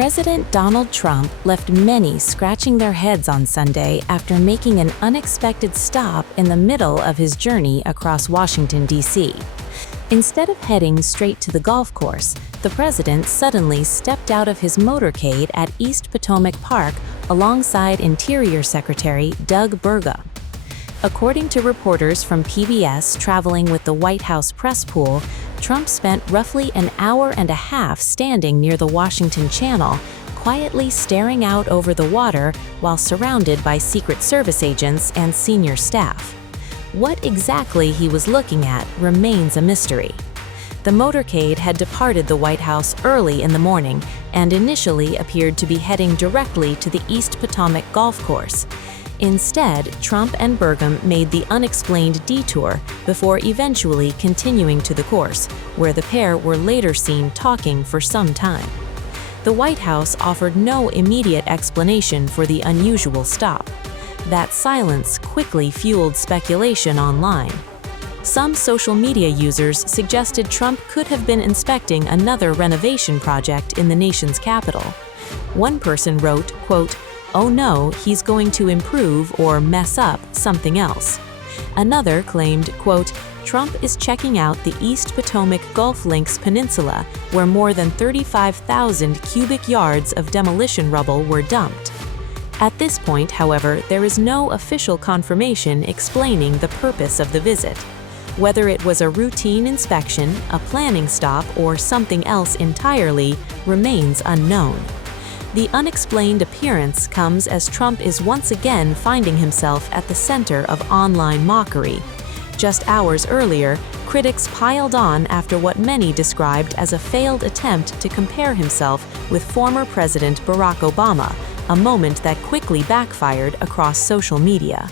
President Donald Trump left many scratching their heads on Sunday after making an unexpected stop in the middle of his journey across Washington, D.C. Instead of heading straight to the golf course, the president suddenly stepped out of his motorcade at East Potomac Park alongside Interior Secretary Doug Burgum. According to reporters from PBS traveling with the White House press pool, Trump spent roughly an hour and a half standing near the Washington Channel, quietly staring out over the water while surrounded by Secret Service agents and senior staff. What exactly he was looking at remains a mystery. The motorcade had departed the White House early in the morning and initially appeared to be heading directly to the East Potomac golf course. Instead, Trump and Burgum made the unexplained detour before eventually continuing to the course, where the pair were later seen talking for some time. The White House offered no immediate explanation for the unusual stop. That silence quickly fueled speculation online. Some social media users suggested Trump could have been inspecting another renovation project in the nation's capital. One person wrote, quote, "Oh no, he's going to improve or mess up something else." Another claimed, quote, "Trump is checking out the East Potomac Golf Links Peninsula, where more than 35,000 cubic yards of demolition rubble were dumped." At this point, however, there is no official confirmation explaining the purpose of the visit. Whether it was a routine inspection, a planning stop, or something else entirely remains unknown. The unexplained appearance comes as Trump is once again finding himself at the center of online mockery. Just hours earlier, critics piled on after what many described as a failed attempt to compare himself with former President Barack Obama, a moment that quickly backfired across social media.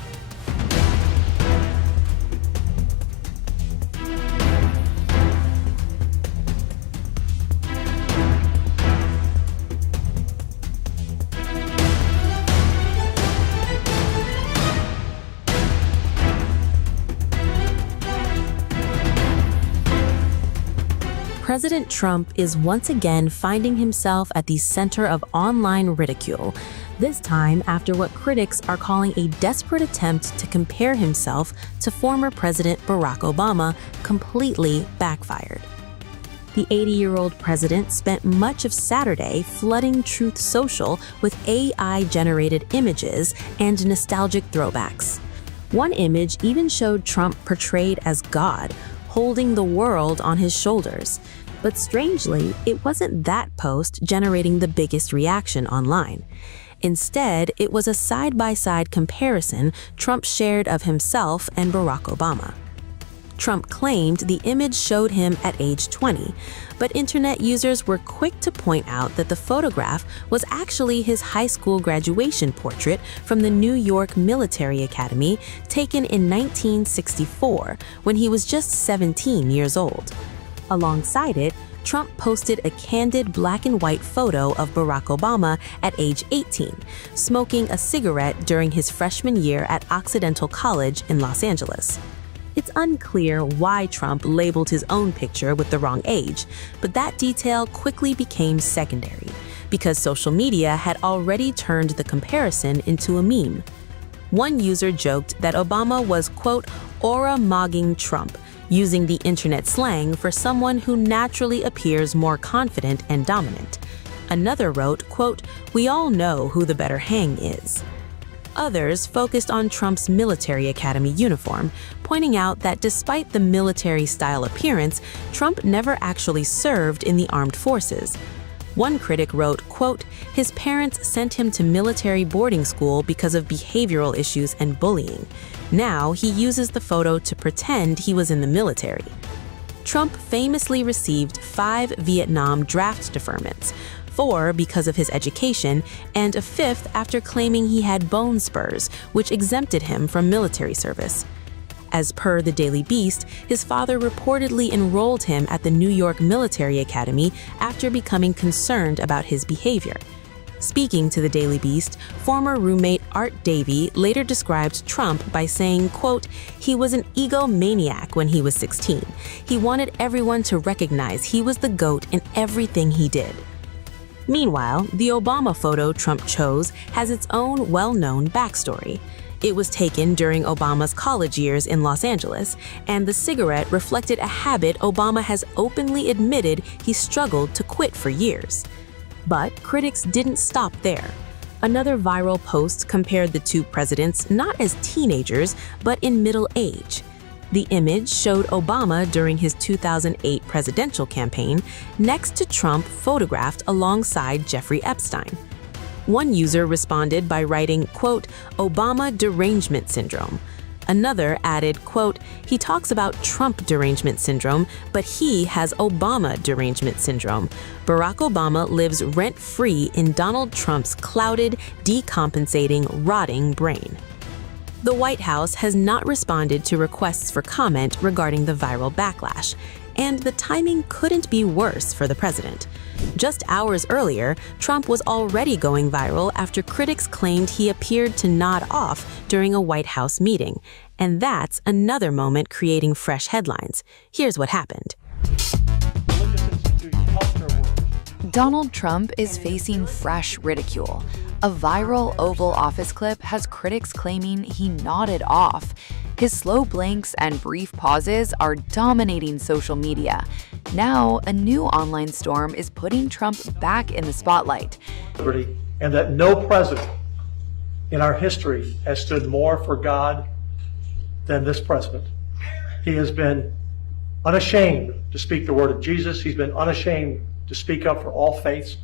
President Trump is once again finding himself at the center of online ridicule, this time after what critics are calling a desperate attempt to compare himself to former President Barack Obama completely backfired. The 80-year-old president spent much of Saturday flooding Truth Social with AI-generated images and nostalgic throwbacks. One image even showed Trump portrayed as God, holding the world on his shoulders. But strangely, it wasn't that post generating the biggest reaction online. Instead, it was a side-by-side comparison Trump shared of himself and Barack Obama. Trump claimed the image showed him at age 20, but internet users were quick to point out that the photograph was actually his high school graduation portrait from the New York Military Academy taken in 1964, when he was just 17 years old. Alongside it, Trump posted a candid black and white photo of Barack Obama at age 18, smoking a cigarette during his freshman year at Occidental College in Los Angeles. It's unclear why Trump labeled his own picture with the wrong age, but that detail quickly became secondary, because social media had already turned the comparison into a meme. One user joked that Obama was, quote, aura-mogging Trump, using the internet slang for someone who naturally appears more confident and dominant. Another wrote, quote, "We all know who the better hang is." Others focused on Trump's military academy uniform, pointing out that despite the military-style appearance, Trump never actually served in the armed forces. One critic wrote, quote, "His parents sent him to military boarding school because of behavioral issues and bullying. Now he uses the photo to pretend he was in the military." Trump famously received 5 Vietnam draft deferments, 4 because of his education, and a 5th after claiming he had bone spurs, which exempted him from military service. As per the Daily Beast, his father reportedly enrolled him at the New York Military Academy after becoming concerned about his behavior. Speaking to the Daily Beast, former roommate Art Davey later described Trump by saying, quote, "He was an egomaniac when he was 16. He wanted everyone to recognize he was the GOAT in everything he did." Meanwhile, the Obama photo Trump chose has its own well-known backstory. It was taken during Obama's college years in Los Angeles, and the cigarette reflected a habit Obama has openly admitted he struggled to quit for years. But critics didn't stop there. Another viral post compared the two presidents not as teenagers, but in middle age. The image showed Obama during his 2008 presidential campaign next to Trump photographed alongside Jeffrey Epstein. One user responded by writing, quote, "Obama derangement syndrome." Another added, quote, "He talks about Trump derangement syndrome, but he has Obama derangement syndrome. Barack Obama lives rent-free in Donald Trump's clouded, decompensating, rotting brain." The White House has not responded to requests for comment regarding the viral backlash, and the timing couldn't be worse for the president. Just hours earlier, Trump was already going viral after critics claimed he appeared to nod off during a White House meeting, and that's another moment creating fresh headlines. Here's what happened. Donald Trump is facing fresh ridicule. A viral Oval Office clip has critics claiming he nodded off. His slow blinks and brief pauses are dominating social media. Now, a new online storm is putting Trump back in the spotlight. And that no president in our history has stood more for God than this president. He has been unashamed to speak the word of Jesus. He's been unashamed to speak up for all faiths.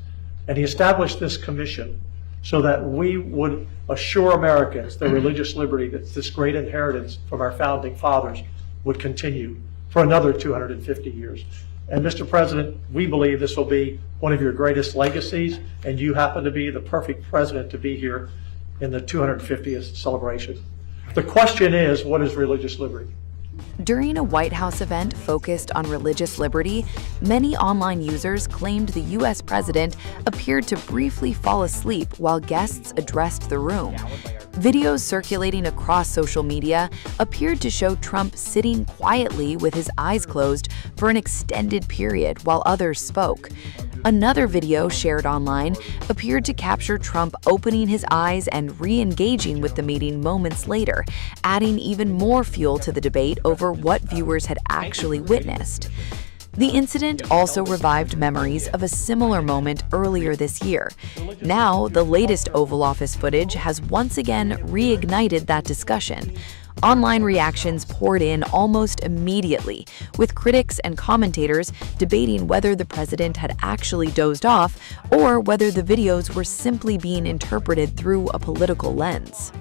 And he established this commission so that we would assure Americans their religious liberty, that this great inheritance from our founding fathers would continue for another 250 years. And Mr. President, we believe this will be one of your greatest legacies, and you happen to be the perfect president to be here in the 250th celebration. The question is, what is religious liberty? During a White House event focused on religious liberty, many online users claimed the U.S. president appeared to briefly fall asleep while guests addressed the room. Videos circulating across social media appeared to show Trump sitting quietly with his eyes closed for an extended period while others spoke. Another video shared online appeared to capture Trump opening his eyes and re-engaging with the meeting moments later, adding even more fuel to the debate over what viewers had actually witnessed. The incident also revived memories of a similar moment earlier this year. Now, the latest Oval Office footage has once again reignited that discussion. Online reactions poured in almost immediately, with critics and commentators debating whether the president had actually dozed off or whether the videos were simply being interpreted through a political lens.